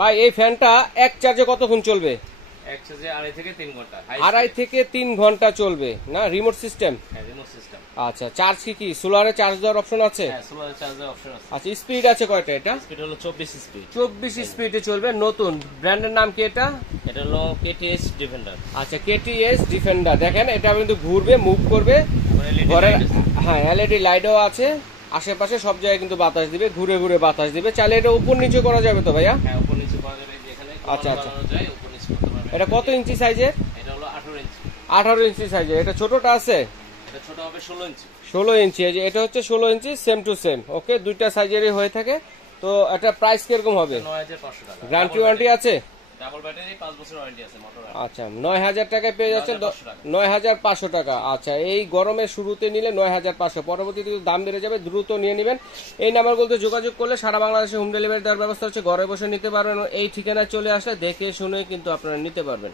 ভাই এই ফ্যানটা এক চার্জে কতক্ষণ চলবে? এক চার্জে 2.5 থেকে 3 ঘন্টা। 2.5 থেকে 3 ঘন্টা চলবে না? Remote system? হ্যাঁ, রিমোট সিস্টেম। আচ্ছা, চার্জ কি সোলারে চার্জ দেওয়ার অপশন আছে? হ্যাঁ, সোলারে চার্জ দেওয়ার অপশন আছে। আচ্ছা, স্পিড আছে কয়টা এটা? স্পিড হলো 24 স্পিড। 24 স্পিডে চলবে। নতুন ব্র্যান্ডের নাম কি এটা? এটা হলো কেটিএস ডিফেন্ডার। আচ্ছা, কেটিএস ডিফেন্ডার। দেখেন এটা কিন্তু ঘুরবে, মুভ করবে। ঘরে হ্যাঁ এলইডি লাইটও আছে, আশেপাশে সব জায়গায় কিন্তু বাতাস দিবে, ঘুরে ঘুরে বাতাস দিবে। চাইলে এটা উপর নিচে করা যাবে তো ভাইয়া? হ্যাঁ, উপর নিচে করা যাবে, যেখানে আচ্ছা আচ্ছা, যায় উপর নিচে করতে পারবে। এটা কত ইঞ্চি সাইজের? এটা হলো 18 ইঞ্চি। 18 ইঞ্চি সাইজের। এটা ছোটটা আছে? এটা ছোট হবে 16 ইঞ্চি। 16 ইঞ্চি। এই যে এটা হচ্ছে 16 ইঞ্চি, সেম টু সেম। ওকে, দুইটা সাইজেরই হয়ে থাকে। তো এটা প্রাইস কিরকম হবে? 9500 টাকা। গ্যারান্টি ওয়ারেন্টি আছে? ডাবল ব্যাটারি 5 বছর ওয়ারেন্টি আছে মোটর। আচ্ছা, 9000 টাকায় পেয়ে যাচ্ছেন। 9500 টাকা। আচ্ছা, এই গরমের শুরুতে নিলে 9500, পরবর্তীতে দাম বেড়ে যাবে, দ্রুত নিয়ে নেবেন। এই নাম্বারগুলোতে যোগাযোগ করলে সারা বাংলাদেশে হোম ডেলিভারি দেওয়ার ব্যবস্থা হচ্ছে। ঘরে বসে নিতে পারবেন। এই ঠিকানায় চলে আসলে দেখে শুনে কিন্তু আপনারা নিতে পারবেন।